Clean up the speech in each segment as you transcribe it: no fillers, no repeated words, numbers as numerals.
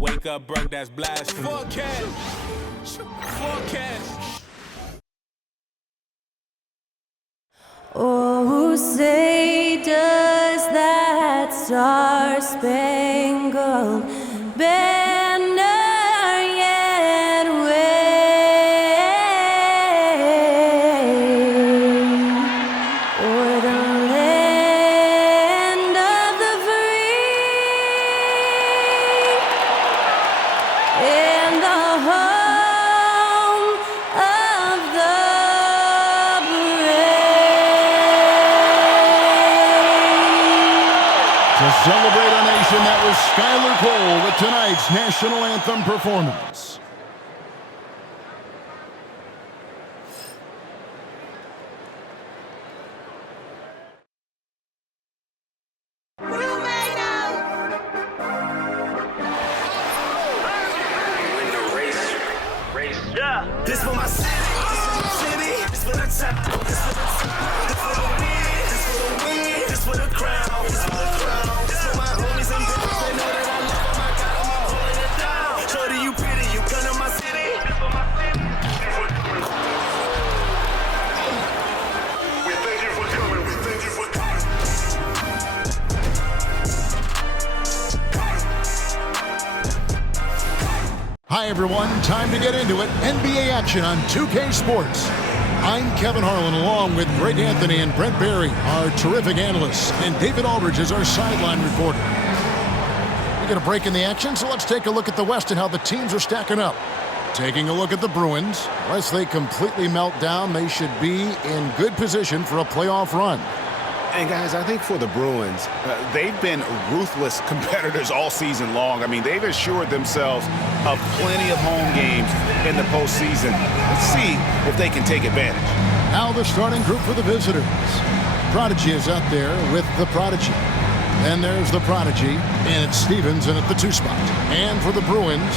Wake up broke, that's blasphemy. Forecast. Oh, say does that star-spangled banner yet wave o'er the land of the free and the home of the To celebrate our nation, that was Skylar Cole with tonight's national anthem performance. This for my city, this for the top, this for the win, this for the win, this for the crown, this for the crown, this for my homies and bitches, they know that I love them, I got them, I'm holding it down. Shorty, you pretty, you come to my city, this for my city. We thank you for coming, we thank you for coming. Hi, everyone. Time to get into it. NBA action on 2K Sports. I'm Kevin Harlan, along with Greg Anthony and Brent Barry, our terrific analysts, and David Aldridge is our sideline reporter. We get a break in the action, so let's take a look at the West and how the teams are stacking up. Taking a look at the Bruins. Unless they completely melt down, they should be in good position for a playoff run. And guys, I think for the Bruins, they've been ruthless competitors all season long. I mean, they've assured themselves of plenty of home games in the postseason. Let's see if they can take advantage. Now the starting group for the visitors. Prodigy is out there with the Prodigy. Then there's the Prodigy, and it's Stevens in at the 2 spot. And for the Bruins,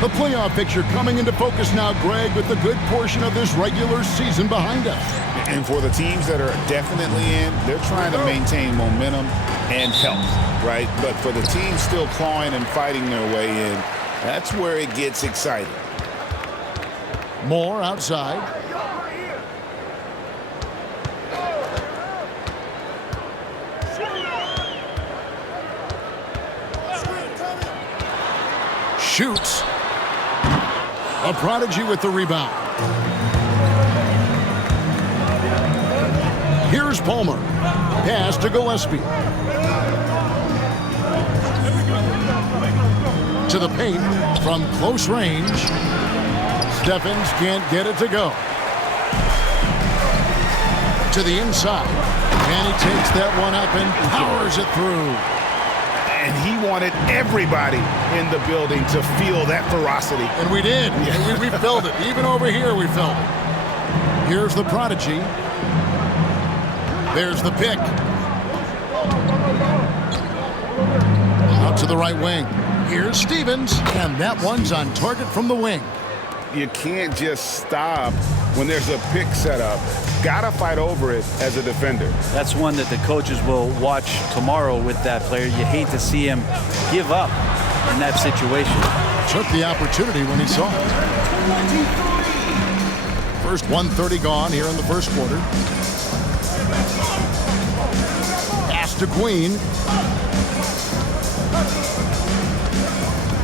the playoff picture coming into focus now, Greg, with a good portion of this regular season behind us. And for the teams that are definitely in, they're trying to maintain momentum and health, right? But for the teams still clawing and fighting their way in, that's where it gets exciting. Moore outside. Shoots. A Prodigy with the rebound. Here's Palmer. Pass to Gillespie. To the paint from close range. Stephens can't get it to go. To the inside. And he takes that one up and powers it through. And he wanted everybody in the building to feel that ferocity. And we did. Yeah. We felt it. Even over here, we felt it. Here's the Prodigy. There's the pick. Out to the right wing. Here's Stevens. And that one's on target from the wing. You can't just stop when there's a pick set up. Gotta fight over it as a defender. That's one that the coaches will watch tomorrow with that player. You hate to see him give up in that situation. Took the opportunity when he saw it. First 1:30 gone here in the first quarter. Pass to Queen.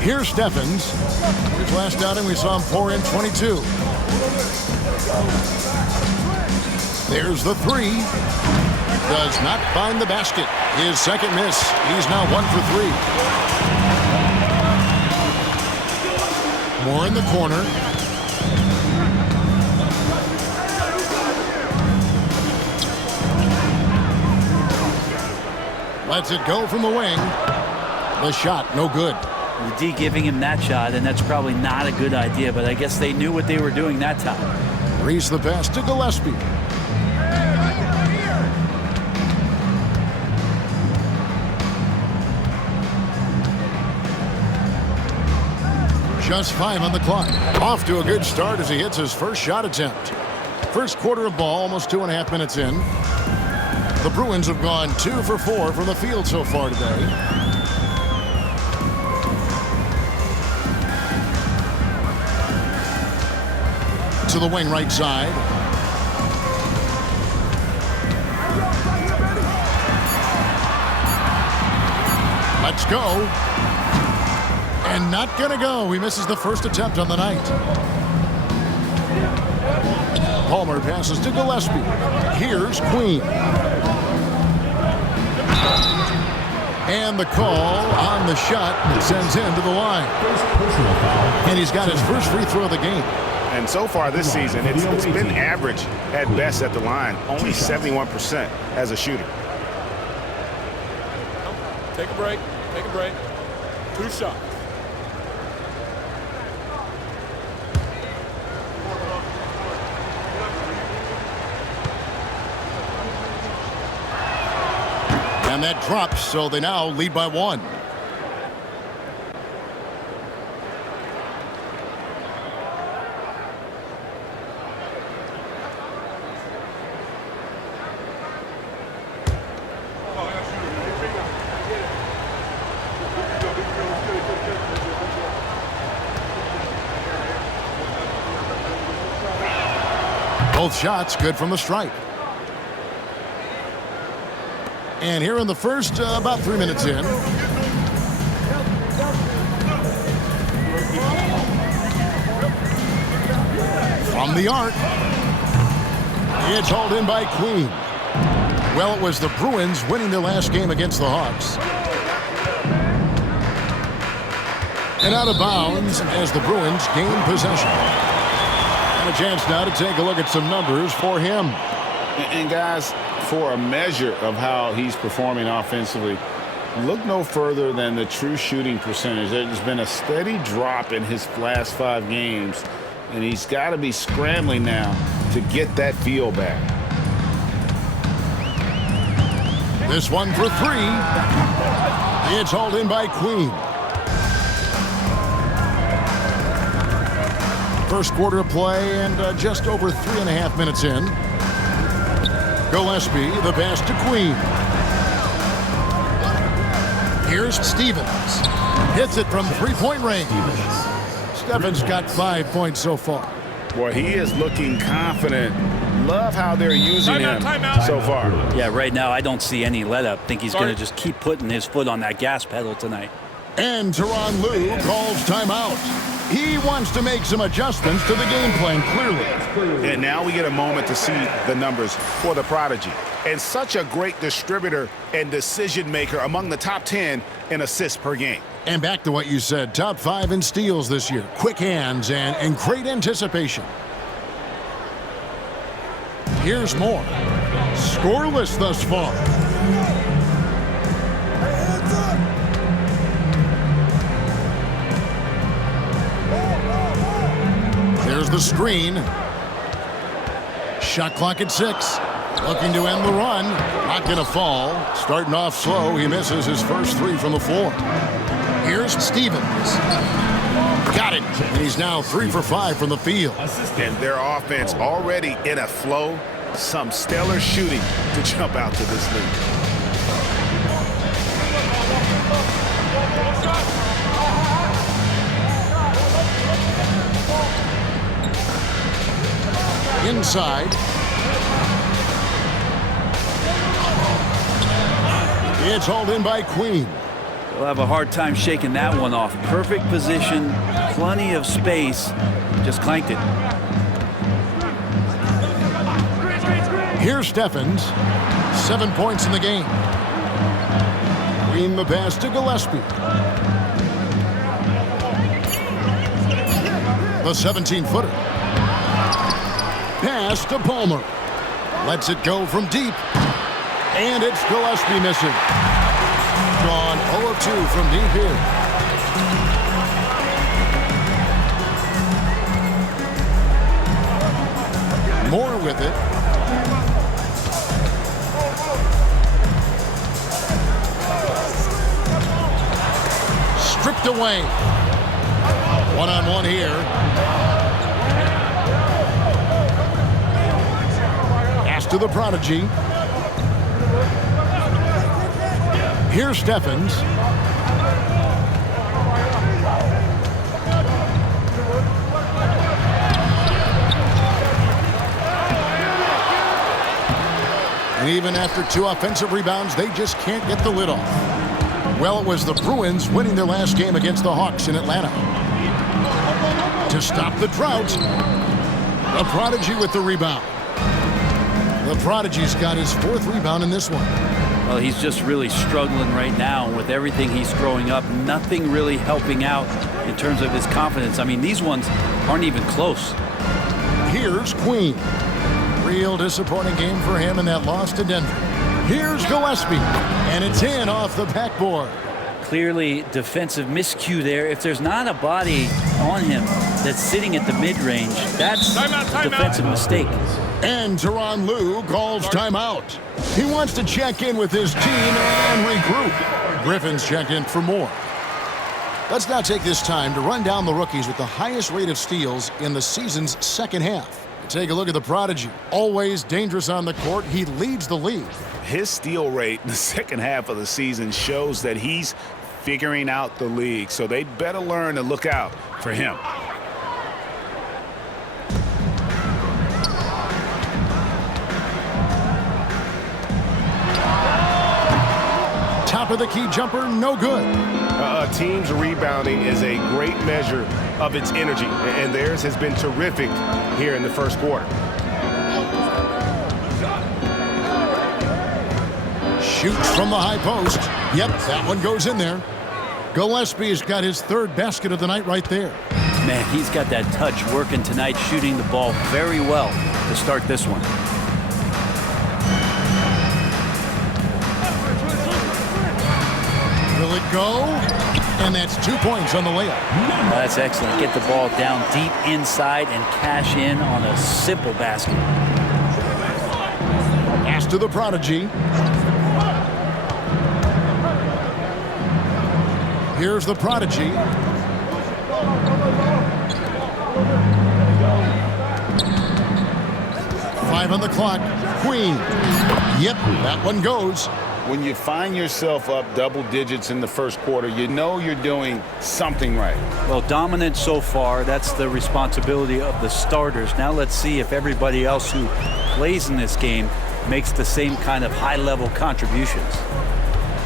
Here's Stephens. His last outing, we saw him pour in 22. There's the 3. Does not find the basket. His second miss. He's now 1 for 3. More in the corner. Lets it go from the wing. The shot, no good. The D giving him that shot, and that's probably not a good idea, but I guess they knew what they were doing that time. Reese the pass to Gillespie. Just 5 on the clock. Off to a good start as he hits his first shot attempt. First quarter of ball, almost 2.5 minutes in. The Bruins have gone 2 for 4 from the field so far today. to the wing right side. Let's go. And not going to go. He misses the first attempt on the night. Palmer passes to Gillespie. Here's Queen. And the call on the shot that sends him to the line. And he's got his first free throw of the game. And so far this season, it's been average at best at the line. Only 71% as a shooter. Take a break. Take a break. 2 shots. And that drops, so they now lead by 1. Both shots good from the stripe. And here in the first, about 3 minutes in. From the arc. It's hauled in by Queen. Well, it was the Bruins winning their last game against the Hawks. And out of bounds as the Bruins gain possession. And a chance now to take a look at some numbers for him. And guys, for a measure of how he's performing offensively, look no further than the true shooting percentage. There's been a steady drop in his last 5 games, and he's got to be scrambling now to get that feel back. This one for 3. It's hauled in by Queen. First quarter of play and just over 3.5 minutes in. Gillespie, the pass to Queen. Here's Stevens. Hits it from 3-point range. Stevens got 5 points so far. Boy, he is looking confident. Love how they're using him so far. Yeah, right now I don't see any let up. Think he's going to just keep putting his foot on that gas pedal tonight. And Tyronn Lue calls timeout. He wants to make some adjustments to the game plan, clearly. And now we get a moment to see the numbers for the prodigy. And such a great distributor and decision maker among the top 10 in assists per game. And back to what you said, top 5 in steals this year. Quick hands and great anticipation. Here's more. Scoreless thus far. There's the screen. Shot clock at 6. Looking to end the run. Not going to fall. Starting off slow. He misses his first 3 from the floor. Here's Stevens. Got it. And he's now 3 for 5 from the field. And their offense already in a flow. Some stellar shooting to jump out to this lead. Inside. It's hauled in by Queen. They'll have a hard time shaking that one off. Perfect position, plenty of space. Just clanked it. Here's Steffens. 7 points in the game. Queen the pass to Gillespie. The 17-footer. Pass to Palmer. Lets it go from deep. And it's Gillespie missing. Gone 0 of 2 from deep here. More with it. Stripped away. One-on-one here. Pass to the prodigy. Here's Steffens. Even after 2 offensive rebounds, they just can't get the lid off. Well, it was the Bruins winning their last game against the Hawks in Atlanta. To stop the drought, the Prodigy with the rebound. The Prodigy's got his 4th rebound in this one. Well, he's just really struggling right now with everything he's throwing up. Nothing really helping out in terms of his confidence. I mean, these ones aren't even close. Here's Queen. Real disappointing game for him in that loss to Denver. Here's Gillespie, and it's in off the backboard. Clearly defensive miscue there. If there's not a body on him that's sitting at the mid-range, that's a defensive mistake. And Tyronn Lue calls timeout. He wants to check in with his team and regroup. Griffin's check in for more. Let's now take this time to run down the rookies with the highest rate of steals in the season's second half. Take a look at the Prodigy. Always dangerous on the court. He leads the league. His steal rate in the second half of the season shows that he's figuring out the league, so they better learn to look out for him. Top of the key jumper, no good. A team's rebounding is a great measure of its energy, and theirs has been terrific here in the first quarter. Shoots from the high post. Yep, that one goes in there. Gillespie's got his 3rd basket of the night right there. Man, he's got that touch working tonight, shooting the ball very well to start this one. Will it go? And that's 2 points on the layup. That's excellent. Get the ball down deep inside and cash in on a simple basket. Pass to the Prodigy. Here's the Prodigy. Five on the clock. Queen. Yep, that one goes. When you find yourself up double digits in the first quarter, you know you're doing something right. Well, dominant so far. That's the responsibility of the starters. Now let's see if everybody else who plays in this game makes the same kind of high-level contributions.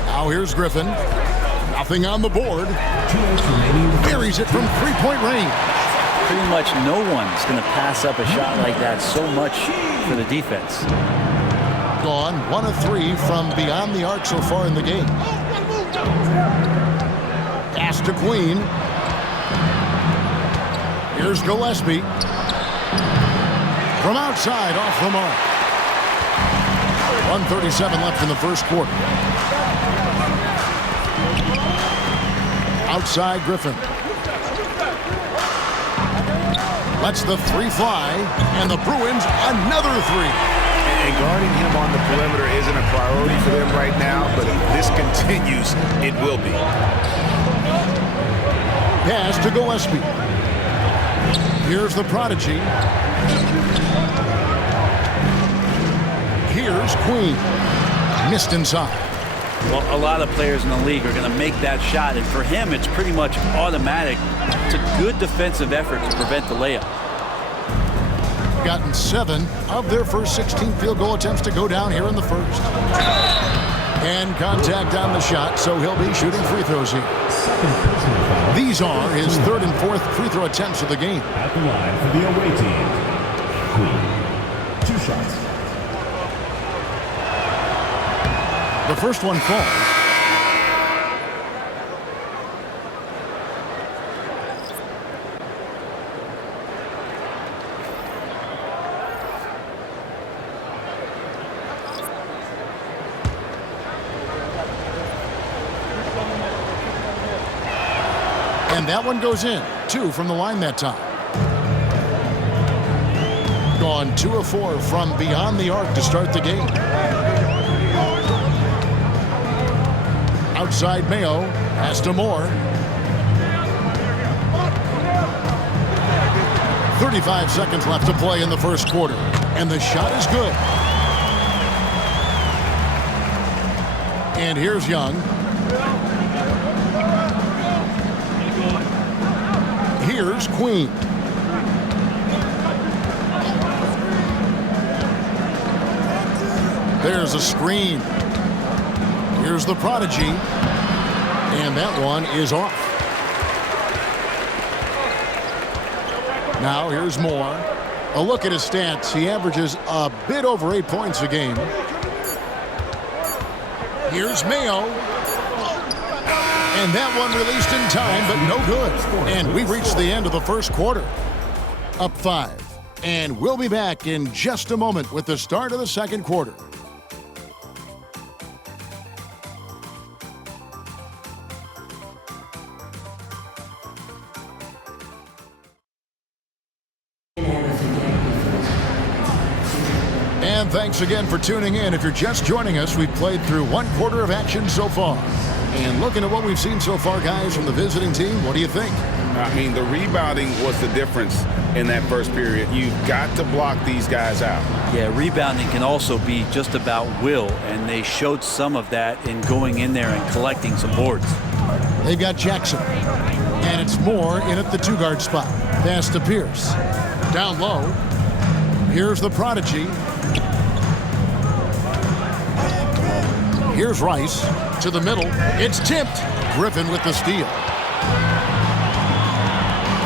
Now here's Griffin. Nothing on the board. Buries it from 3-point range. Pretty much no one's going to pass up a shot like that so much for the defense. Gone 1 of 3 from beyond the arc so far in the game. Pass to Queen. Here's Gillespie. From outside, off the mark. 1:37 left in the first quarter. Outside Griffin. Lets the 3 fly, and the Bruins another 3. And guarding him on the perimeter isn't a priority for them right now, but if this continues, it will be. Pass to Gillespie. Here's the Prodigy. Here's Queen. Missed inside. Well, a lot of players in the league are going to make that shot, and for him, it's pretty much automatic. It's a good defensive effort to prevent the layup. Gotten 7 of their first 16 field goal attempts to go down here in the first. And contact on the shot, so he'll be shooting free throws here. These are his 3rd and 4th free throw attempts of the game. At the line for the away team, Queen. 2 shots. The first one falls. And that one goes in. 2 from the line that time. Gone 2 of 4 from beyond the arc to start the game. Outside Mayo. Pass to Moore. 35 seconds left to play in the first quarter. And the shot is good. And here's Young. Here's Queen. There's a screen. Here's the prodigy. And that one is off. Now here's Moore. A look at his stats. He averages a bit over 8 points a game. Here's Mayo. And that one released in time, but no good. And we've reached the end of the first quarter. Up 5. And we'll be back in just a moment with the start of the second quarter. And thanks again for tuning in. If you're just joining us, we've played through one quarter of action so far. And looking at what we've seen so far, guys, from the visiting team, what do you think? I mean, the rebounding was the difference in that first period. You've got to block these guys out. Yeah, rebounding can also be just about will, and they showed some of that in going in there and collecting some boards. They've got Jackson. And it's Moore in at the 2-guard spot. Pass to Pierce. Down low. Here's the prodigy. Here's Rice to the middle. It's tipped. Griffin with the steal.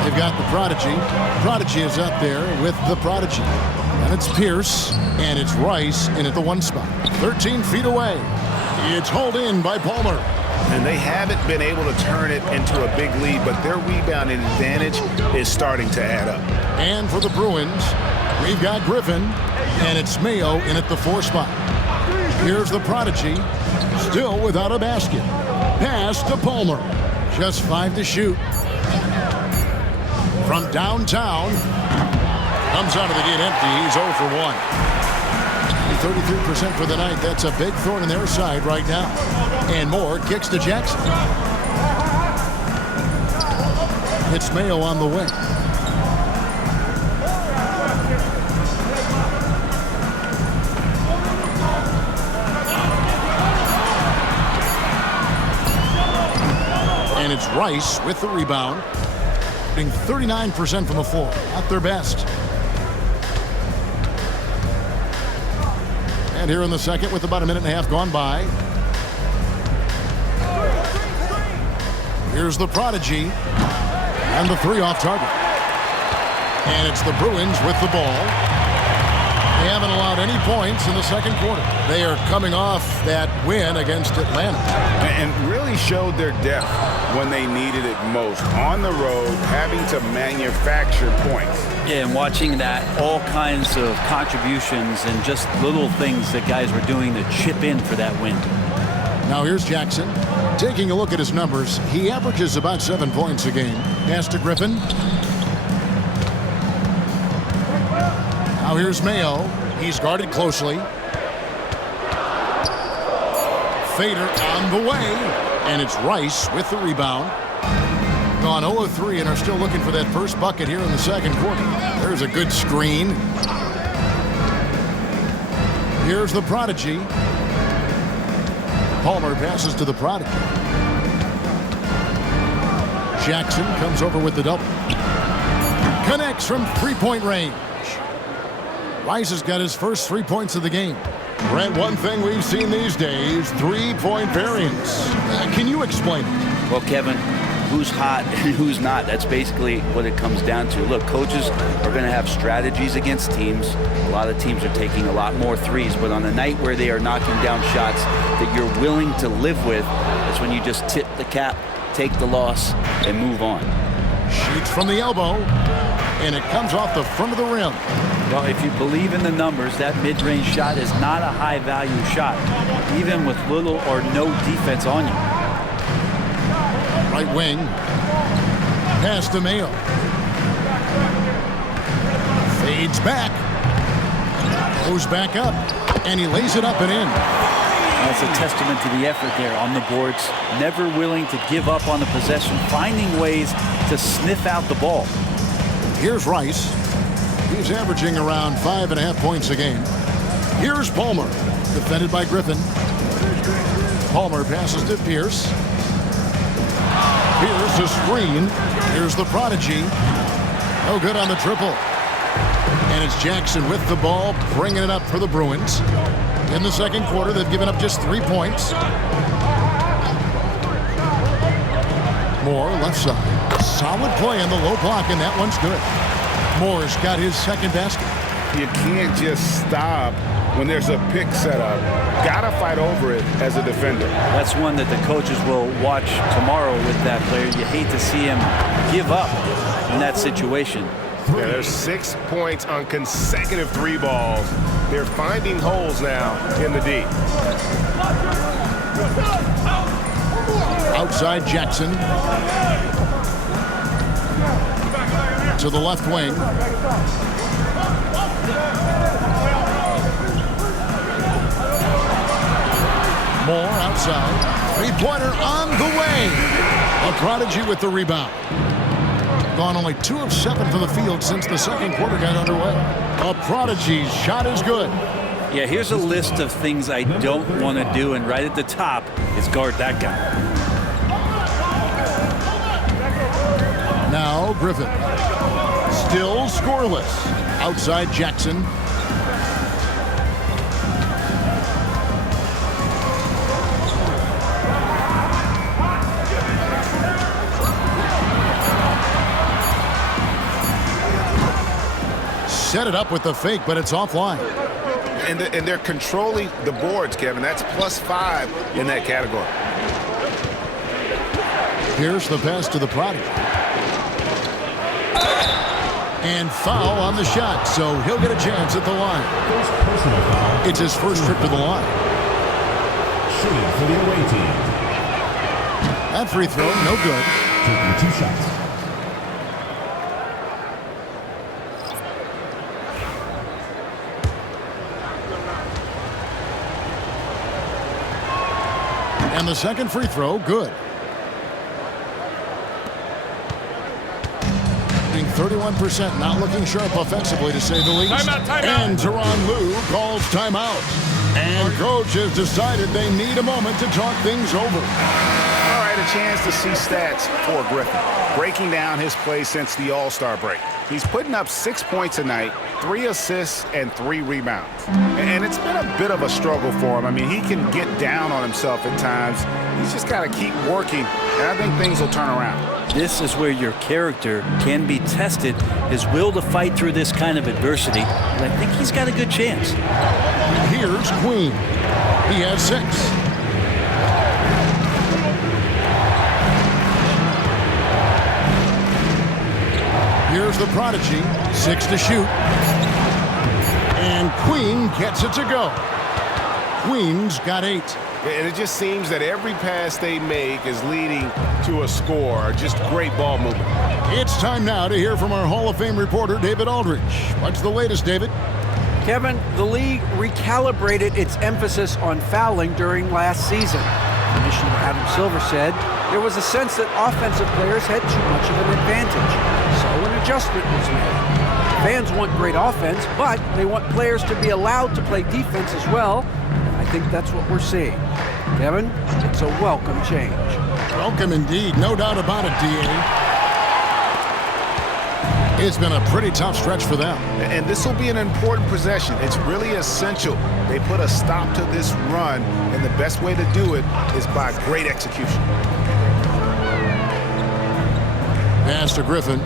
They've got the prodigy. Prodigy is up there with the prodigy. And it's Pierce. And it's Rice in at the 1 spot. 13 feet away. It's hauled in by Palmer. And they haven't been able to turn it into a big lead, but their rebounding advantage is starting to add up. And for the Bruins, we've got Griffin. And it's Mayo in at the 4 spot. Here's the prodigy, still without a basket. Pass to Palmer. Just 5 to shoot. From downtown. Comes out of the gate empty. He's 0 for 1. 33% for the night. That's a big thorn in their side right now. And Moore kicks to Jackson. It's Mayo on the way. And it's Rice with the rebound. Getting 39% from the floor. At their best. And here in the second with about a minute and a half gone by. Here's the prodigy. And the 3 off target. And it's the Bruins with the ball. They haven't allowed any points in the second quarter. They are coming off that win against Atlanta. And really showed their depth when they needed it most. On the road, having to manufacture points. Yeah, and watching that, all kinds of contributions and just little things that guys were doing to chip in for that win. Now here's Jackson. Taking a look at his numbers, he averages about 7 points a game. Pass to Griffin. Now here's Mayo. He's guarded closely. Fader on the way. And it's Rice with the rebound. Gone 0 of 3 and are still looking for that first bucket here in the second quarter. There's a good screen. Here's the prodigy. Palmer passes to the prodigy. Jackson comes over with the double. Connects from 3-point range. Rice has got his first 3 points of the game. Brent, one thing we've seen these days, 3-point variance. Can you explain it? Well, Kevin, who's hot and who's not? That's basically what it comes down to. Look, coaches are going to have strategies against teams. A lot of teams are taking a lot more threes, but on a night where they are knocking down shots that you're willing to live with, that's when you just tip the cap, take the loss, and move on. Shoots from the elbow, and it comes off the front of the rim. Well, if you believe in the numbers, that mid-range shot is not a high-value shot, even with little or no defense on you. Right wing. Pass to Mayo. Fades back. Goes back up. And he lays it up and in. That's a testament to the effort there on the boards. Never willing to give up on the possession. Finding ways to sniff out the ball. Here's Rice. He's averaging around 5.5 points a game. Here's Palmer. Defended by Griffin. Palmer passes to Pierce. Here's a screen. Here's the prodigy. No good on the triple. And it's Jackson with the ball, bringing it up for the Bruins. In the second quarter, they've given up just 3 points. Moore, left side. Solid play in the low block, and that one's good. Moore's got his second basket. You can't just stop when there's a pick set up. Gotta fight over it as a defender. That's one that the coaches will watch tomorrow with that player. You hate to see him give up in that situation. Yeah, there's 6 points on consecutive 3 balls. They're finding holes now in the D. Outside Jackson. To the left wing. Moore outside. Three-pointer on the way. A Prodigy with the rebound. Gone only 2 of 7 from the field since the second quarter got underway. A Prodigy's shot is good. Yeah, here's a list of things I don't want to do, and right at the top is guard that guy. Now Griffin. Still scoreless. Outside Jackson. Set it up with the fake, but it's offline. And they're controlling the boards, Kevin. That's +5 in that category. Here's the pass to the Prodigy. And foul on the shot, so he'll get a chance at the line. It's his first trip to the line. Shooting for the away team. That free throw, no good. Taking 2 shots. And the second free throw, good. 31%, not looking sharp offensively, to say the least. Timeout. And Tyronn Lue calls timeout. And coach has decided they need a moment to talk things over. All right, a chance to see stats for Griffin. Breaking down his play since the All-Star break. He's putting up 6 points a night, 3 assists, and 3 rebounds. And it's been a bit of a struggle for him. I mean, he can get down on himself at times. He's just got to keep working, and I think things will turn around. This is where your character can be tested, his will to fight through this kind of adversity, and I think he's got a good chance. Here's Queen. He has 6. Here's the Prodigy, 6 to shoot. And Queen gets it to go. Queen's got 8. And it just seems that every pass they make is leading to a score. Just great ball movement. It's time now to hear from our Hall of Fame reporter, David Aldridge. What's the latest, David? Kevin, the league recalibrated its emphasis on fouling during last season. Commissioner Adam Silver said there was a sense that offensive players had too much of an advantage, so an adjustment was made. Fans want great offense, but they want players to be allowed to play defense as well, and I think that's what we're seeing. Kevin, it's a welcome change. Welcome indeed, no doubt about it, D.A. It's been a pretty tough stretch for them. And this will be an important possession. It's really essential they put a stop to this run, and the best way to do it is by great execution. Pass to Griffin.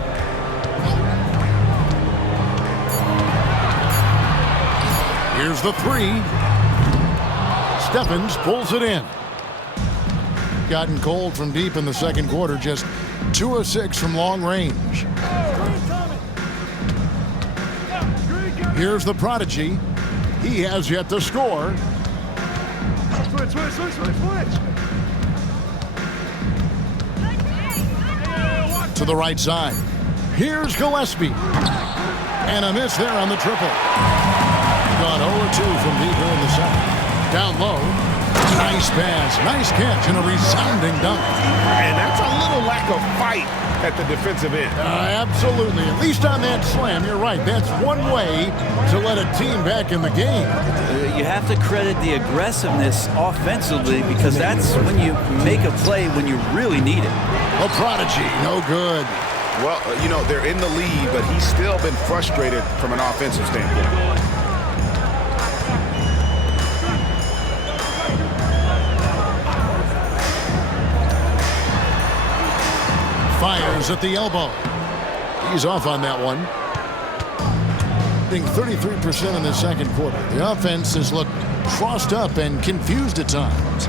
Here's the 3. Stephens pulls it in. Gotten cold from deep in the second quarter, just 2 of 6 from long range. Here's the Prodigy. He has yet to score. Switch. To the right side. Here's Gillespie. And a miss there on the triple. Gone 0-2 from deep here in the second. Down low. Nice pass. Nice catch and a resounding dunk. And that's a little lack of fight at the defensive end. Absolutely. At least on that slam, you're right. That's one way to let a team back in the game. You have to credit the aggressiveness offensively, because that's when you make a play when you really need it. A Prodigy, no good. Well, you know, they're in the lead, but he's still been frustrated from an offensive standpoint. Fires at the elbow. He's off on that one. 33% in the second quarter. The offense has looked crossed up and confused at times.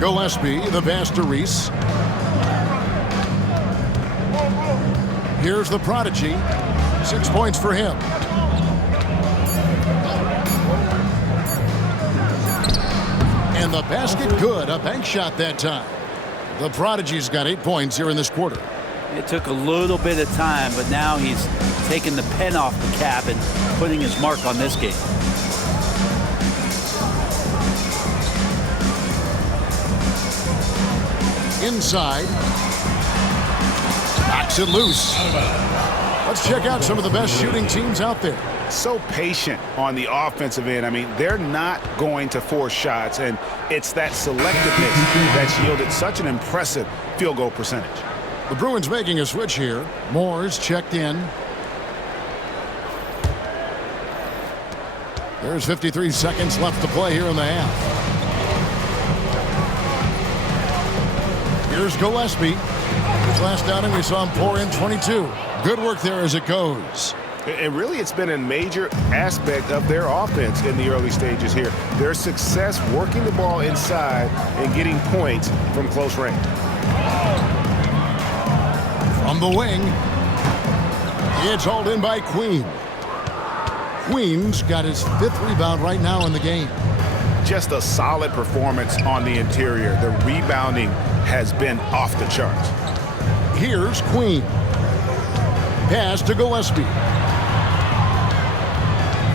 Gillespie, the pass to Reese. Here's the prodigy. 6 points for him. And the basket good. A bank shot that time. The prodigy's got 8 points here in this quarter. It took a little bit of time, but now he's taking the pen off the cap and putting his mark on this game. Inside. Knocks it loose. Let's check out some of the best shooting teams out there. So patient on the offensive end. I mean, they're not going to force shots, and it's that selectiveness that's yielded such an impressive field goal percentage. The Bruins making a switch here. Moore's checked in. There's 53 seconds left to play here in the half. Here's Gillespie. His last outing, we saw him pour in 22. Good work there as it goes. And really, it's been a major aspect of their offense in the early stages here. Their success working the ball inside and getting points from close range. From the wing, it's hauled in by Queen. Queen's got his 5th rebound right now in the game. Just a solid performance on the interior. The rebounding has been off the charts. Here's Queen. Pass to Gillespie.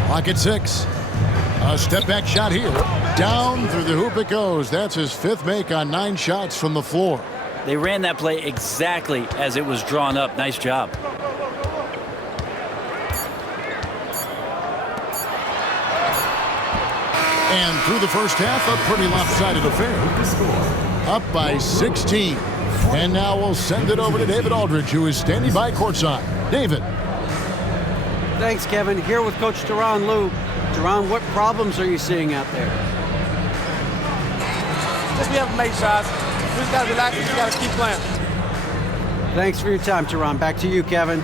Clock at 6. A step-back shot here. Down through the hoop it goes. That's his 5th make on 9 shots from the floor. They ran that play exactly as it was drawn up. Nice job. And through the first half, a pretty lopsided affair. Up by 16. And now we'll send it over to David Aldridge, who is standing by courtside. David. Thanks, Kevin. Here with Coach Teron Lou. Teron, what problems are you seeing out there? Just be able to make shots. We just got to relax and we got to keep playing. Thanks for your time, Teron. Back to you, Kevin.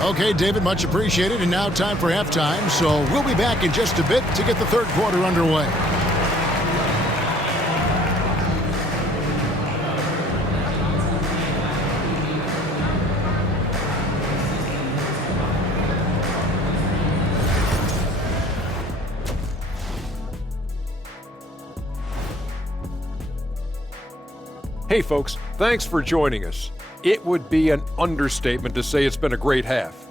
Okay, David, much appreciated. And now time for halftime. So we'll be back in just a bit to get the third quarter underway. Hey folks, thanks for joining us. It would be an understatement to say it's been a great half.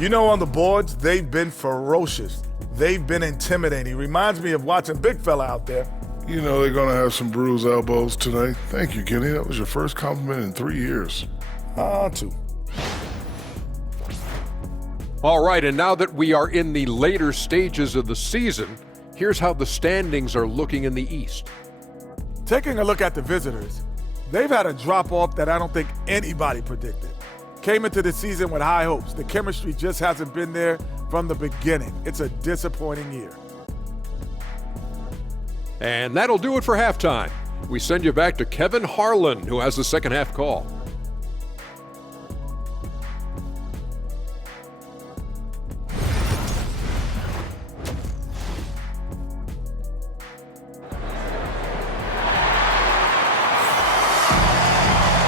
You know, on the boards, they've been ferocious. They've been intimidating. Reminds me of watching Big Fella out there. You know they're going to have some bruised elbows tonight. Thank you, Kenny. That was your first compliment in 3 years. 2. All right, and now that we are in the later stages of the season, here's how the standings are looking in the East. Taking a look at the visitors, they've had a drop-off that I don't think anybody predicted. Came into the season with high hopes. The chemistry just hasn't been there from the beginning. It's a disappointing year. And that'll do it for halftime. We send you back to Kevin Harlan, who has the second half call.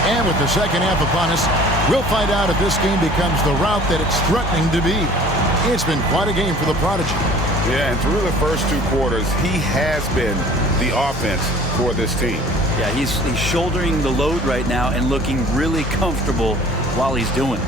And with the second half upon us, we'll find out if this game becomes the route that it's threatening to be. It's been quite a game for the prodigy. Yeah, and through the first 2 quarters, he has been the offense for this team. Yeah, he's shouldering the load right now and looking really comfortable while he's doing it.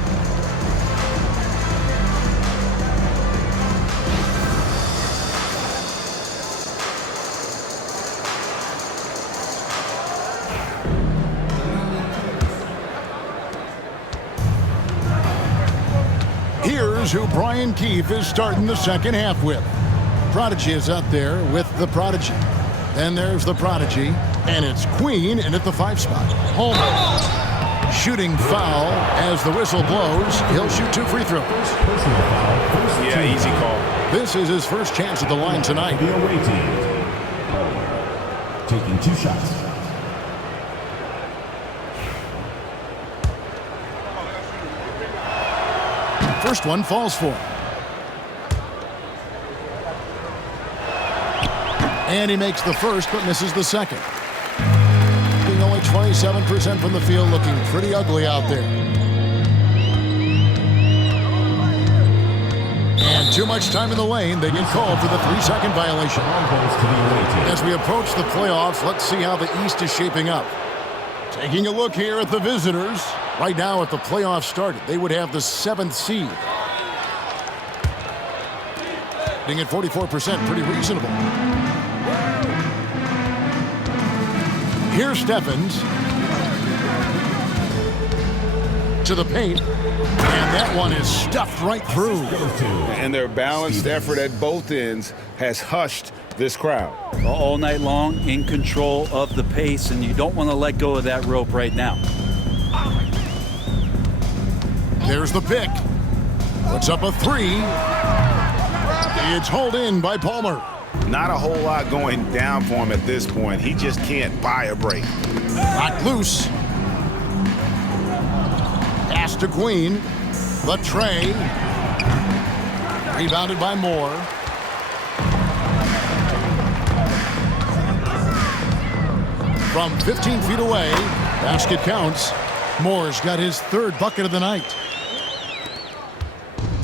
Here's who Brian Keefe is starting the second half with. Prodigy is out there with the prodigy. Then there's the prodigy, and it's Queen in at the 5 spot. Homer. Shooting foul as the whistle blows. He'll shoot 2 free throws. Yeah, easy call. This is his first chance at the line tonight. The away team taking 2 shots. First one falls for him. And he makes the first, but misses the second. Being only 27% from the field, looking pretty ugly out there. And too much time in the lane. They get called for the 3-second violation. As we approach the playoffs, let's see how the East is shaping up. Taking a look here at the visitors. Right now, if the playoffs started, they would have the 7th seed. Being at 44%, pretty reasonable. Here's Stephens to the paint, and that one is stuffed right through. And their balanced effort at both ends has hushed this crowd. All night long, in control of the pace, and you don't want to let go of that rope right now. There's the pick. Puts up a 3. It's hauled in by Palmer. Not a whole lot going down for him at this point. He just can't buy a break. Knocked loose. Pass to Queen. The tray. Rebounded by Moore. From 15 feet away, basket counts. Moore's got his 3rd bucket of the night.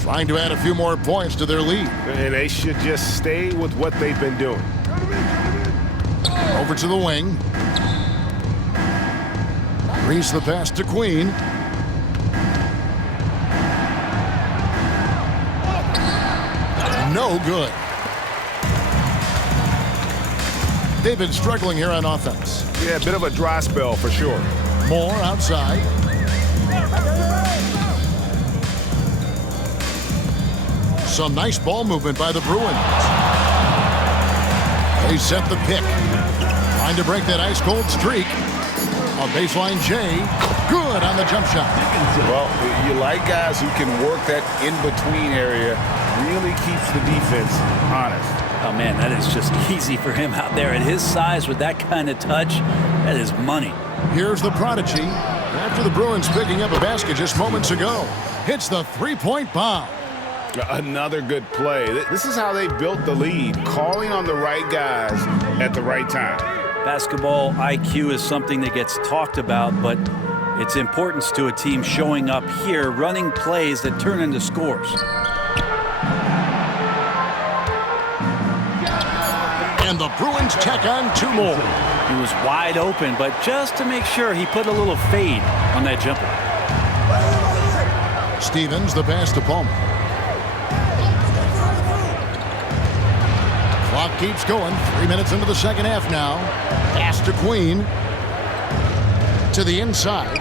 Trying to add a few more points to their lead. And they should just stay with what they've been doing. Over to the wing. Reese the pass to Queen. No good. They've been struggling here on offense. Yeah, a bit of a dry spell for sure. Moore outside. Some nice ball movement by the Bruins. They set the pick. Trying to break that ice-cold streak. A baseline J. Good on the jump shot. Well, you like guys who can work that in-between area. Really keeps the defense honest. Oh, man, that is just easy for him out there. At his size with that kind of touch, that is money. Here's the prodigy. After the Bruins picking up a basket just moments ago. Hits the 3-point bomb. Another good play. This is how they built the lead, calling on the right guys at the right time. Basketball IQ is something that gets talked about, but its importance to a team showing up here, running plays that turn into scores. And the Bruins tack on 2 more. He was wide open, but just to make sure, he put a little fade on that jumper. Stevens, the pass to Palmer. Clock keeps going. 3 minutes into the second half now. Pass to Queen. To the inside.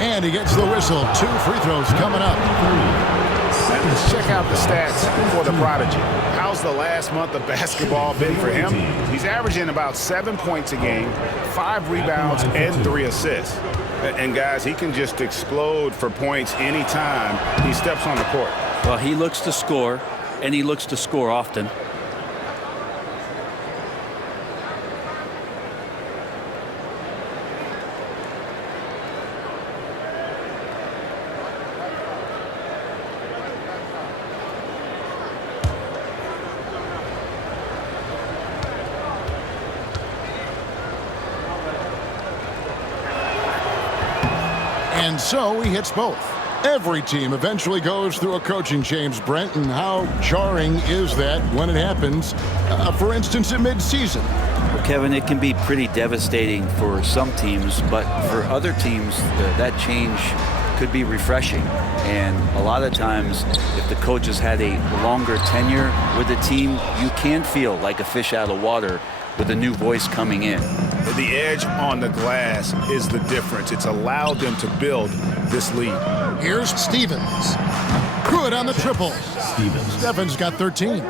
And he gets the whistle. 2 free throws coming up. Let's check out the stats for the prodigy. How's the last month of basketball been for him? He's averaging about 7 points a game, 5 rebounds, and 3 assists. And guys, he can just explode for points anytime he steps on the court. Well, he looks to score, and he looks to score often. And so he hits both. Every team eventually goes through a coaching change, Brent, and how jarring is that when it happens, for instance, in midseason? Well, Kevin, it can be pretty devastating for some teams, but for other teams, that change could be refreshing. And a lot of times, if the coach has had a longer tenure with the team, you can feel like a fish out of water with a new voice coming in. The edge on the glass is the difference. It's allowed them to build this lead. Here's Stevens. Good on the triple. Stevens got 13.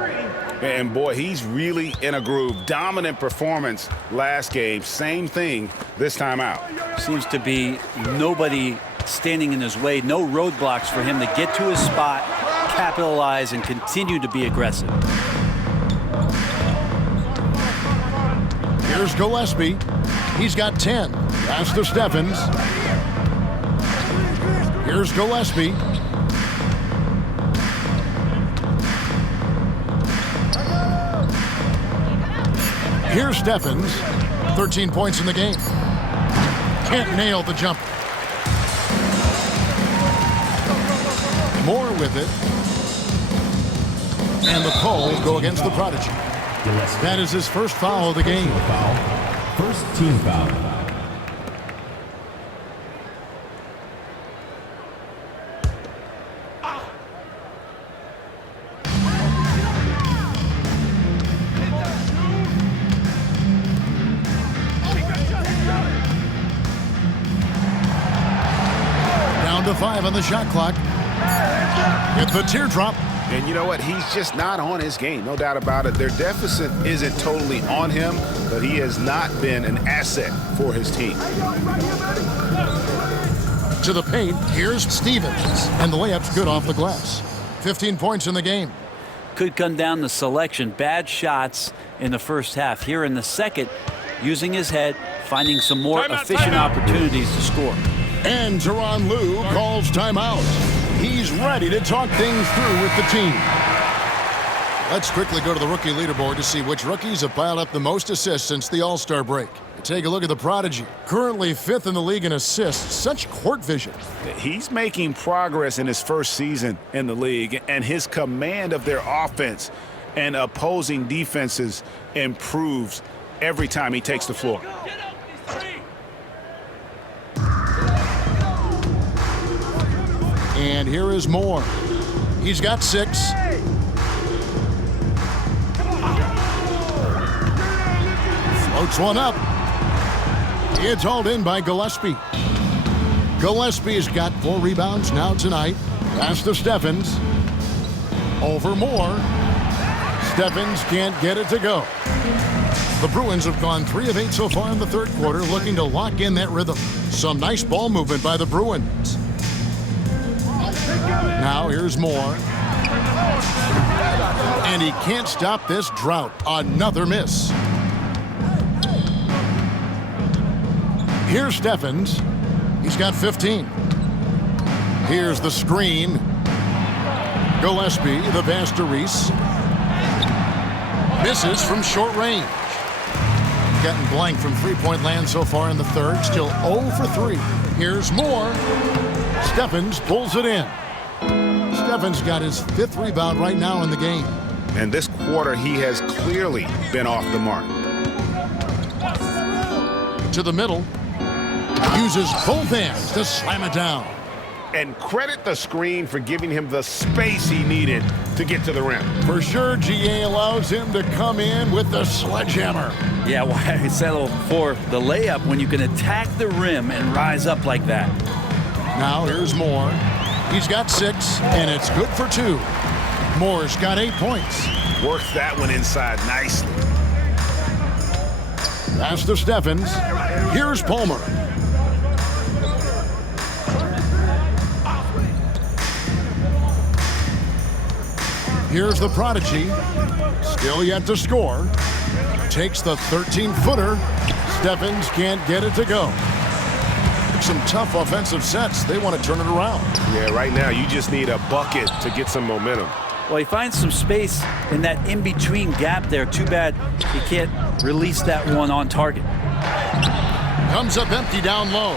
And boy, he's really in a groove. Dominant performance last game. Same thing this time out. Seems to be nobody standing in his way. No roadblocks for him to get to his spot, capitalize, and continue to be aggressive. Here's Gillespie. He's got 10. Pass to Stephens. Here's Gillespie. Here's Steffens. 13 points in the game. Can't nail the jump. Moore with it. And the call will go against the Prodigy. That is his first foul of the game. First team foul. Down to 5 on the shot clock. Hit the teardrop. And you know what? He's just not on his game, no doubt about it. Their deficit isn't totally on him, but he has not been an asset for his team. To the paint, here's Stevens. And the layup's good off the glass. 15 points in the game. Could come down to selection. Bad shots in the first half. Here in the second, using his head, finding some more efficient opportunities to score. And Tyronn Lue calls timeout. He's ready to talk things through with the team. Let's quickly go to the rookie leaderboard to see which rookies have piled up the most assists since the All-Star break. Take a look at the Prodigy. Currently 5th in the league in assists. Such court vision. He's making progress in his first season in the league, and his command of their offense and opposing defenses improves every time he takes the floor. And here is Moore. He's got 6. Floats one up. It's hauled in by Gillespie. Gillespie's got 4 rebounds now tonight. Pass to Steffens. Over Moore. Steffens can't get it to go. The Bruins have gone 3 of 8 so far in the third quarter, looking to lock in that rhythm. Some nice ball movement by the Bruins. Now here's Moore. And he can't stop this drought. Another miss. Here's Steffens. He's got 15. Here's the screen. Gillespie, the pass to Reese. Misses from short range. Getting blank from three-point land so far in the third. Still 0 for 3. Here's Moore. Steffens pulls it in. Steffens got his 5th rebound right now in the game. And this quarter, he has clearly been off the mark. To the middle. Uses both hands to slam it down. And credit the screen for giving him the space he needed to get to the rim. For sure, GA allows him to come in with the sledgehammer. Yeah, why settle for the layup when you can attack the rim and rise up like that? Now here's Moore. He's got 6, and it's good for 2. Moore's got 8 points. Worked that one inside nicely. Pass to Steffens. Here's Palmer. Here's the Prodigy. Still yet to score. Takes the 13-footer. Steffens can't get it to go. Some tough offensive sets. They want to turn it around. Yeah, right now you just need a bucket to get some momentum. Well, he finds some space in that in-between gap there. Too bad he can't release that one on target. Comes up empty down low.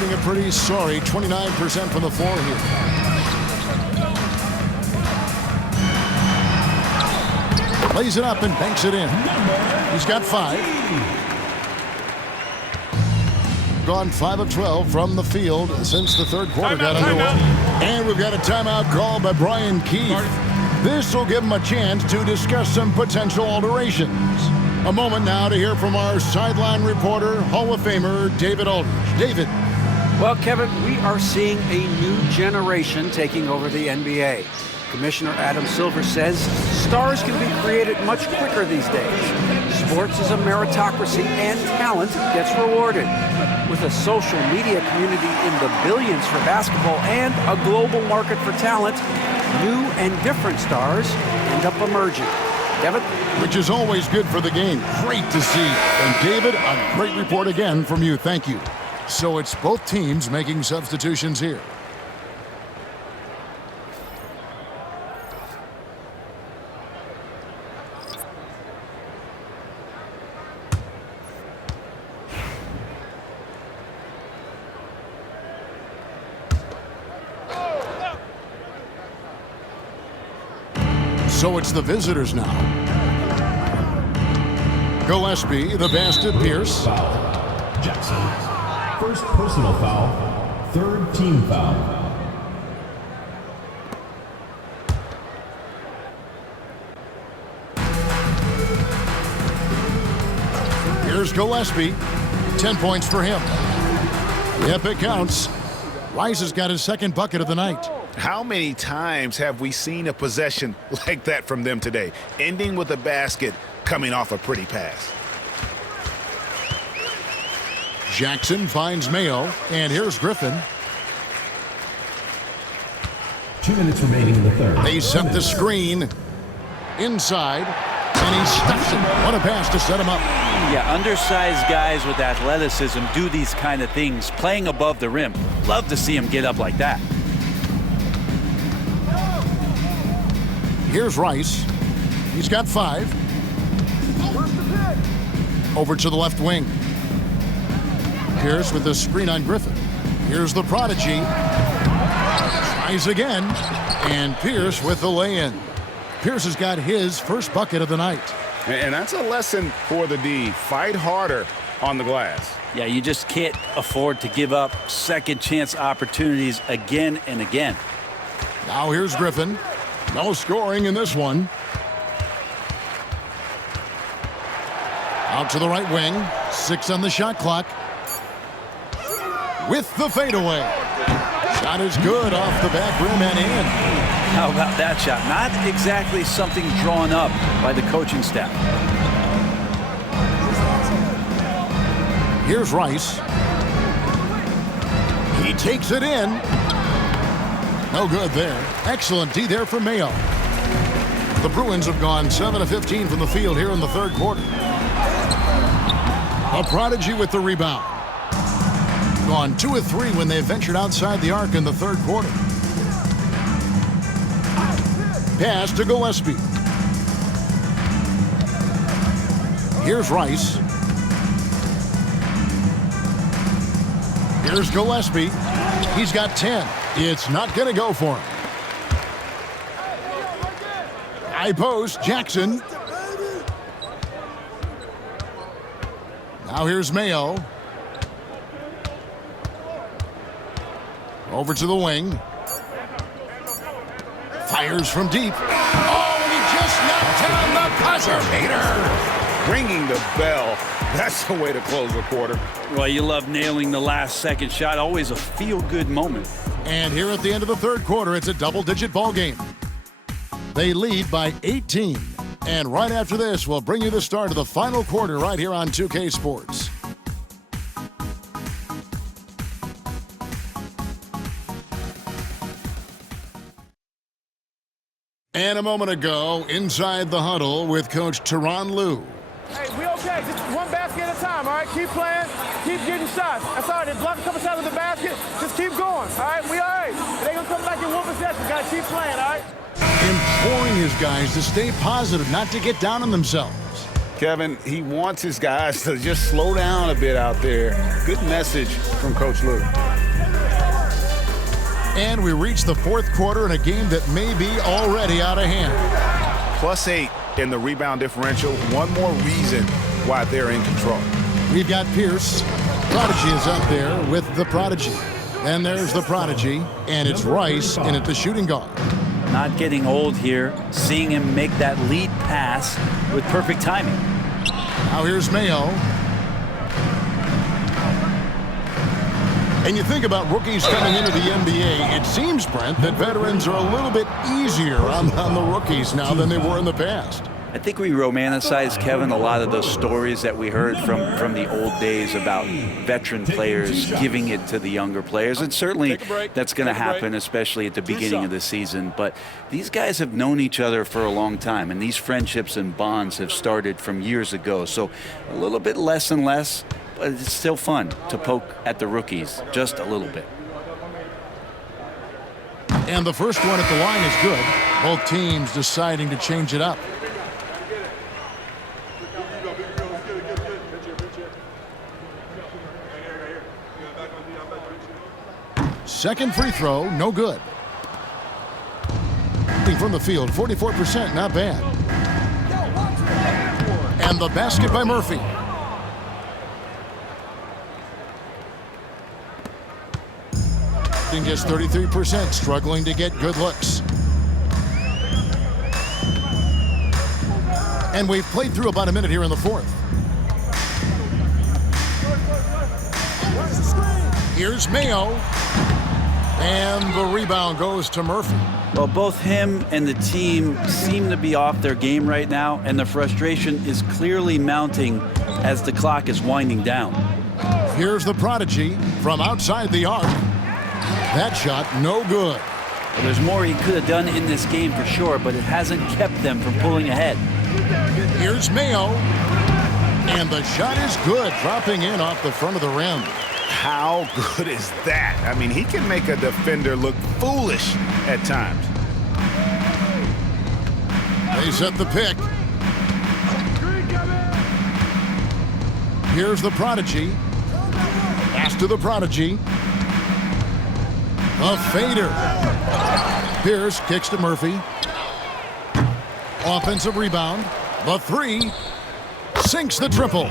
Looking a pretty sorry 29% from the floor here. Lays it up and banks it in. He's got 5. Gone 5 of 12 from the field since the third quarter got underway. And we've got a timeout called by Brian Keith. This will give him a chance to discuss some potential alterations. A moment now to hear from our sideline reporter, Hall of Famer David Aldridge. David. Well, Kevin, we are seeing a new generation taking over the NBA. Commissioner Adam Silver says stars can be created much quicker these days. Sports is a meritocracy and talent gets rewarded. With a social media community in the billions for basketball and a global market for talent, new and different stars end up emerging. Kevin? Which is always good for the game. Great to see. And David, a great report again from you. Thank you. So it's both teams making substitutions here. So it's the visitors now. Gillespie, the pass to Pierce. Foul. Jackson. First personal foul. Third team foul. Here's Gillespie. 10 points for him. Yep, it counts. Rice has got his second bucket of the night. How many times have we seen a possession like that from them today, ending with a basket coming off a pretty pass? Jackson finds Mayo, and here's Griffin. 2 minutes remaining in the third. They set the screen inside, and he stuffs it. What a pass to set him up. Yeah, undersized guys with athleticism do these kind of things, playing above the rim. Love to see him get up like that. Here's Rice. He's got 5. Over to the left wing. Pierce with the screen on Griffin. Here's the prodigy. Tries again. And Pierce with the lay-in. Pierce has got his first bucket of the night. And that's a lesson for the D. Fight harder on the glass. Yeah, you just can't afford to give up second chance opportunities again and again. Now here's Griffin. No scoring in this one. Out to the right wing. 6 on the shot clock. With the fadeaway. Shot is good off the back rim and in. How about that shot? Not exactly something drawn up by the coaching staff. Here's Rice. He takes it in. No good there. Excellent D there for Mayo. The Bruins have gone 7 of 15 from the field here in the third quarter. A prodigy with the rebound. Gone 2 of 3 when they ventured outside the arc in the third quarter. Pass to Gillespie. Here's Rice. Here's Gillespie. He's got 10. It's not going to go for him. High post, Jackson. Now here's Mayo. Over to the wing. Fires from deep. Oh, and he just knocked down the buzzer beater. Ringing the bell. That's the way to close the quarter. Well, you love nailing the last second shot. Always a feel-good moment. And here at the end of the third quarter, it's a double-digit ball game. They lead by 18. And right after this, we'll bring you the start of the final quarter right here on 2K Sports. And a moment ago, inside the huddle with Coach Tyronn Lue. Hey, we okay. Just one basket at a time, all right? Keep playing. Keep getting shots. That's all right. They block a couple shots of the basket. Just keep going, all right? We all right. It ain't going to come back in one possession. Got to keep playing, all right? Imploring his guys to stay positive, not to get down on themselves. Kevin, he wants his guys to just slow down a bit out there. Good message from Coach Lue. And we reach the fourth quarter in a game that may be already out of hand. +8 in the rebound differential. One more reason why they're in control. We've got Pierce. Prodigy is up there with the prodigy. And there's the prodigy, and it's Rice in at the shooting guard. Not getting old here. Seeing him make that lead pass with perfect timing. Now here's Mayo. And you think about rookies coming into the NBA, it seems, Brent, that veterans are a little bit easier on the rookies now than they were in the past. I think we romanticize, Kevin, a lot of those stories that we heard from the old days about veteran players giving it to the younger players. And certainly that's going to happen, especially at the beginning of the season. But these guys have known each other for a long time, and these friendships and bonds have started from years ago. So a little bit less and less, but it's still fun to poke at the rookies just a little bit. And the first one at the line is good. Both teams deciding to change it up. Second free throw, no good. shooting from the field, 44%, not bad. And the basket by Murphy. Just 33%, struggling to get good looks. And we've played through about a minute here in the fourth. Here's Mayo. And the rebound goes to Murphy. Well, both him and the team seem to be off their game right now, and the frustration is clearly mounting as the clock is winding down. Here's the prodigy from outside the arc. That shot, no good. Well, there's more he could have done in this game for sure, but it hasn't kept them from pulling ahead. Here's Mayo. And the shot is good, dropping in off the front of the rim. How good is that? I mean, he can make a defender look foolish at times. They set the pick. Here's the prodigy. Pass to the prodigy. A fader. Pierce kicks to Murphy. Offensive rebound. The three. Sinks the triple.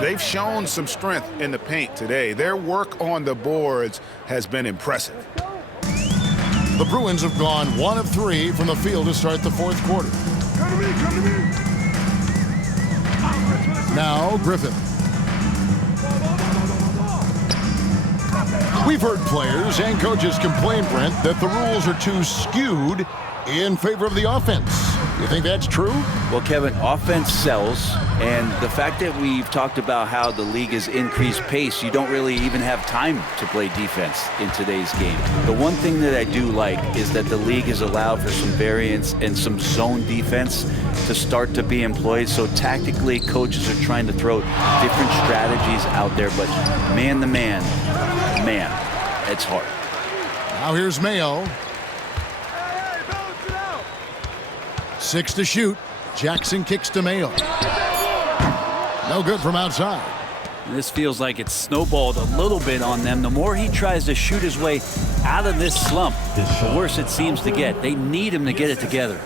They've shown some strength in the paint today. Their work on the boards has been impressive. The Bruins have gone 1 of 3 from the field to start the fourth quarter. Now Griffin. We've heard players and coaches complain, Brent, that the rules are too skewed in favor of the offense. You think that's true? Well, Kevin, offense sells, and the fact that we've talked about how the league has increased pace, you don't really even have time to play defense in today's game. The one thing that I do like is that the league has allowed for some variance and some zone defense to start to be employed. So tactically, coaches are trying to throw different strategies out there, but man to man, it's hard. Now here's Mayo. 6 to shoot. Jackson kicks to Mayo. No good from outside. This feels like it's snowballed a little bit on them. The more he tries to shoot his way out of this slump, the worse it seems to get. They need him to get it together.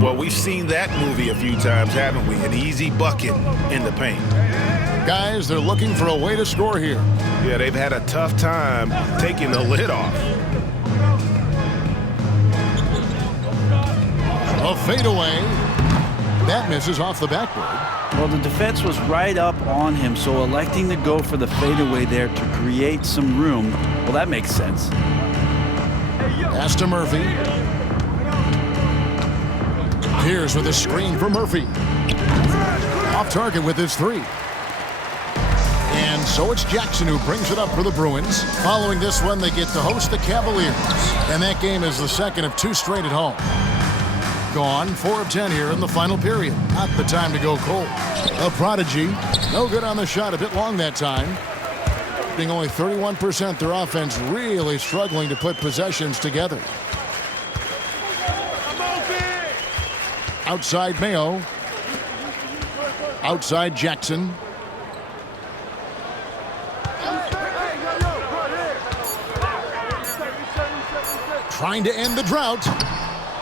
Well, we've seen that movie a few times, haven't we? An easy bucket in the paint. Guys, they're looking for a way to score here. Yeah, they've had a tough time taking the lid off. A fadeaway. That misses off the backboard. Well, the defense was right up on him, so electing to go for the fadeaway there to create some room, well, that makes sense. Pass to Murphy. Pierce with a screen for Murphy. Off target with his three. And so it's Jackson who brings it up for the Bruins. Following this one, they get to host the Cavaliers. And that game is the second of 2 straight at home. Gone 4 of 10 here in the final period. Not the time to go cold. A prodigy. No good on the shot. A bit long that time. Being only 31%, their offense really struggling to put possessions together. Outside Mayo. Outside Jackson. Trying to end the drought.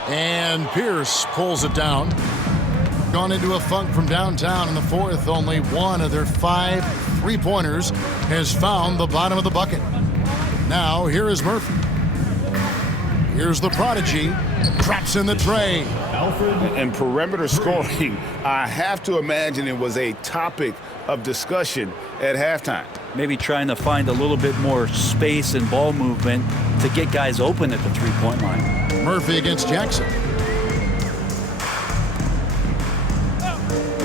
And Pierce pulls it down. Gone into a funk from downtown in the fourth. Only one of their 5 3-pointers has found the bottom of the bucket. Now here is Murphy. Here's the prodigy. Traps in the tray. And perimeter scoring, I have to imagine it was a topic of discussion at halftime. Maybe trying to find a little bit more space and ball movement to get guys open at the 3-point line. Murphy against Jackson.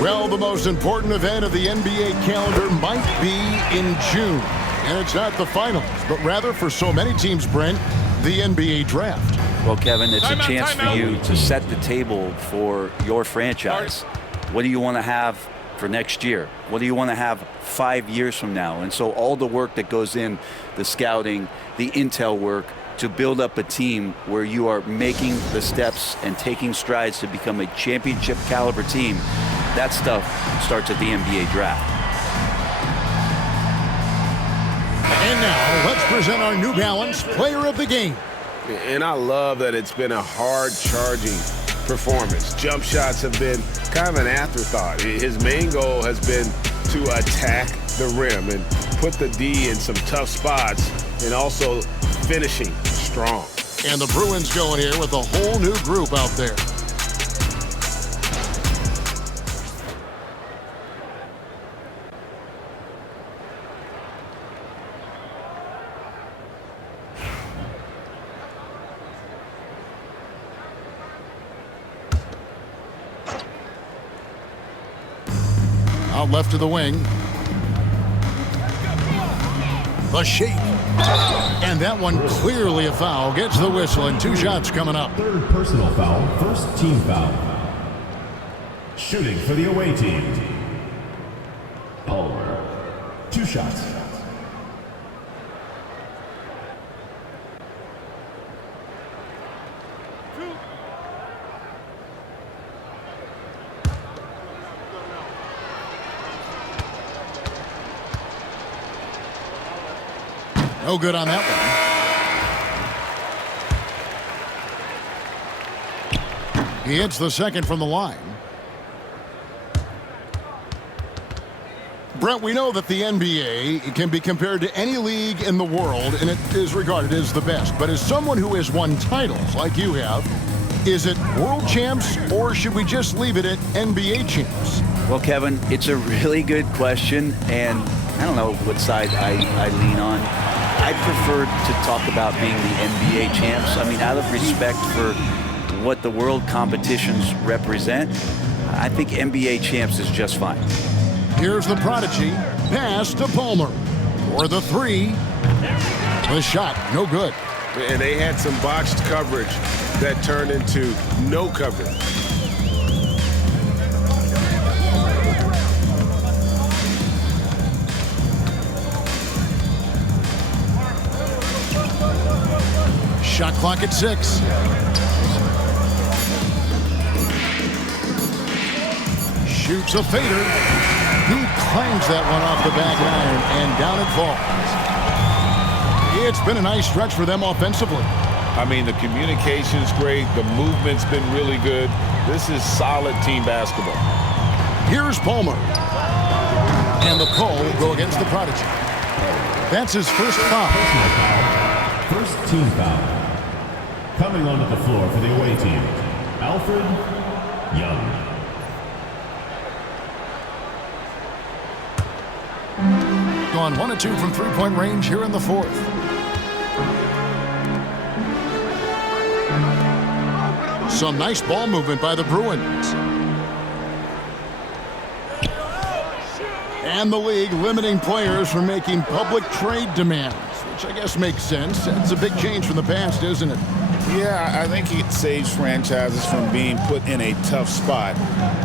Well, the most important event of the NBA calendar might be in June. And it's not the finals, but rather for so many teams, Brent, the NBA draft. Well, Kevin, it's a chance for you to set the table for your franchise. What do you want to have for next year? What do you want to have 5 years from now? And so all the work that goes in, the scouting, the intel work, to build up a team where you are making the steps and taking strides to become a championship caliber team, that stuff starts at the NBA draft. And now let's present our New Balance Player of the Game. And I love that it's been a hard-charging performance. Jump shots have been kind of an afterthought. His main goal has been to attack the rim and put the D in some tough spots and also finishing strong. And the Bruins going here with a whole new group out there. Out left to the wing. The shake. And that one clearly a foul. Gets the whistle and 2 shots coming up. Third personal foul, first team foul. Shooting for the away team. Palmer. 2 shots. No good on that one. He hits the second from the line. Brent, we know that the NBA can be compared to any league in the world, and it is regarded as the best. But as someone who has won titles like you have, is it world champs, or should we just leave it at NBA champs? Well, Kevin, it's a really good question, and I don't know what side I lean on. I prefer to talk about being the NBA champs. I mean, out of respect for what the world competitions represent, I think NBA champs is just fine. Here's the prodigy. Pass to Palmer. For the 3. The shot, no good. And they had some botched coverage that turned into no coverage. Shot clock at 6. Shoots a fader. He clangs that one off the back iron, and down it falls. It's been a nice stretch for them offensively. I mean, the communication's great. The movement's been really good. This is solid team basketball. Here's Palmer. And the call will go against the prodigy. That's his first foul. First team foul. Coming onto the floor for the away team, Alfred Young. Gone 1 of 2 from three-point range here in the 4th. Some nice ball movement by the Bruins. And the league limiting players from making public trade demands, which I guess makes sense. That's a big change from the past, isn't it? Yeah, I think it saves franchises from being put in a tough spot.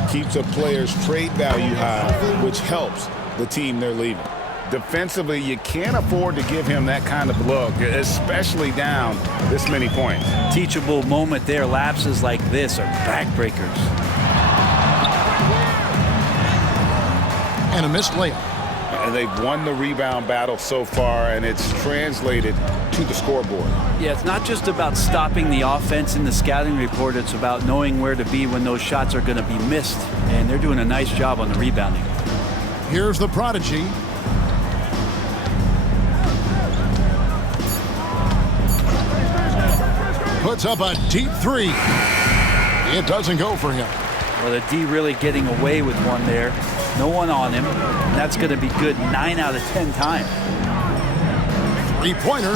Keeps a player's trade value high, which helps the team they're leaving. Defensively, you can't afford to give him that kind of look, especially down this many points. Teachable moment there. Lapses like this are backbreakers. And a missed layup. And they've won the rebound battle so far, and it's translated to the scoreboard. Yeah, it's not just about stopping the offense in the scouting report. It's about knowing where to be when those shots are going to be missed. And they're doing a nice job on the rebounding. Here's the prodigy. Puts up a deep 3. It doesn't go for him. Well, the D really getting away with one there. No one on him. And that's going to be good 9 out of 10 times. 3-pointer.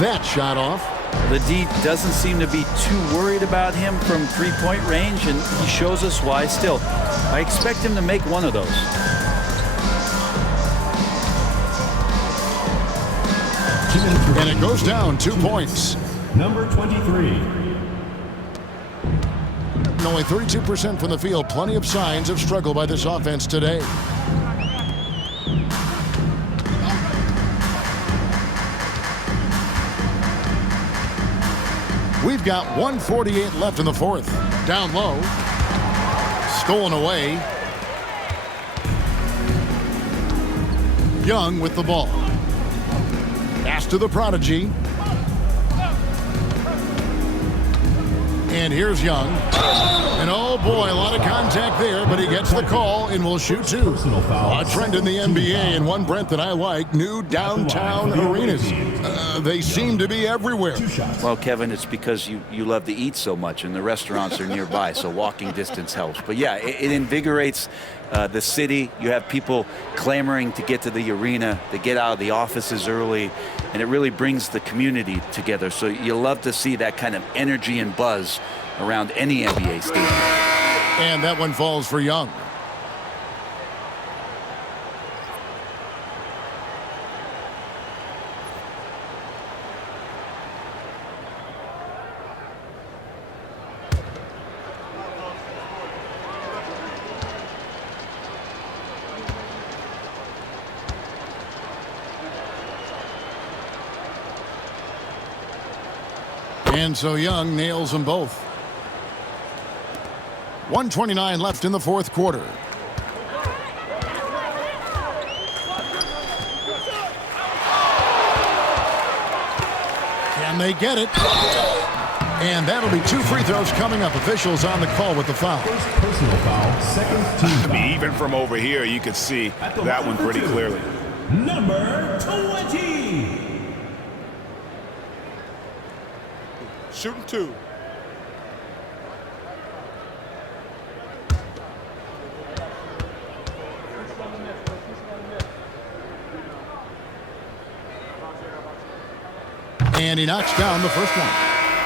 That shot off. The D doesn't seem to be too worried about him from three-point range, and he shows us why still. I expect him to make one of those. And it goes down 2 points. Number 23. Only 32% from the field. Plenty of signs of struggle by this offense today. We've got 1:48 left in the 4th. Down low. Stolen away. Young with the ball. Pass to the prodigy. And here's Young. And oh boy, a lot of contact there, but he gets the call and will shoot two. A trend in the NBA, and one, Brent, that I like, new downtown arenas. They seem to be everywhere. Well, Kevin, it's because you love to eat so much and the restaurants are nearby, so walking distance helps. But yeah, it invigorates the city. You have people clamoring to get to the arena, to get out of the offices early, and it really brings the community together. So you love to see that kind of energy and buzz around any NBA stadium. And that one falls for Young. And so Young nails them both. 1:29 left in the fourth quarter. Can they get it? And that'll be 2 free throws coming up. Officials on the call with the foul. First personal foul, second team foul. I mean, even from over here, you could see that one pretty clearly. Number 20. Shooting 2. And he knocks down the first one.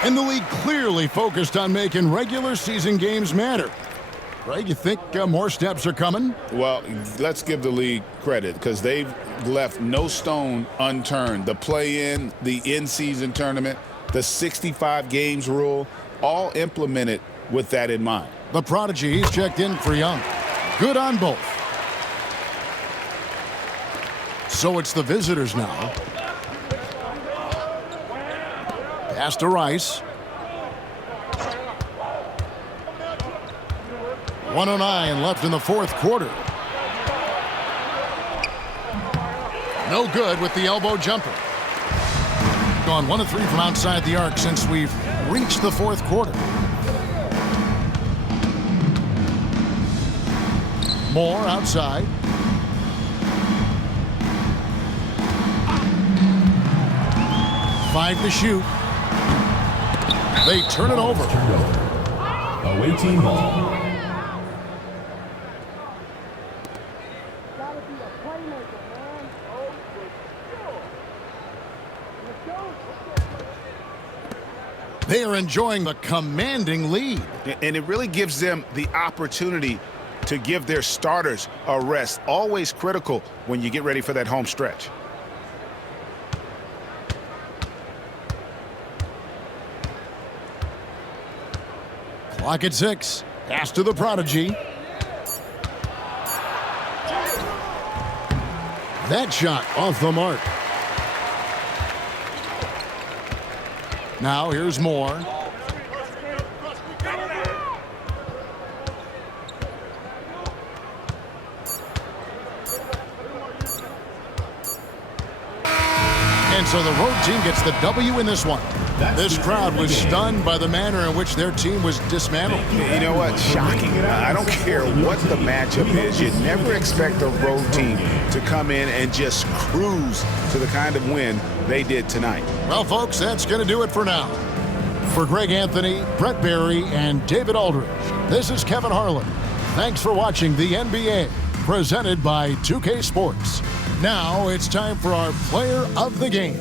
And the league clearly focused on making regular season games matter. Greg, you think more steps are coming? Well, let's give the league credit because they've left no stone unturned. The play-in, the in-season tournament, the 65 games rule, all implemented with that in mind. The prodigy, he's checked in for Young. Good on both. So it's the visitors now. Pass to Rice. 1:09 left in the fourth quarter. No good with the elbow jumper. Gone 1 of 3 from outside the arc since we've reached the fourth quarter. Moore outside. Five to shoot. They turn it over. Away team ball. They are enjoying the commanding lead. And it really gives them the opportunity to give their starters a rest. Always critical when you get ready for that home stretch. Clock at 6. Pass to the prodigy. That shot off the mark. Now here's Moore. And so the road team gets the W in this one. This crowd was stunned by the manner in which their team was dismantled. You know what? Shocking. I don't care what the matchup is. You never expect a road team to come in and just cruise to the kind of win they did tonight. Well, folks, that's going to do it for now. For Greg Anthony, Brett Barry, and David Aldridge, this is Kevin Harlan. Thanks for watching the NBA, presented by 2K Sports. Now it's time for our Player of the Game.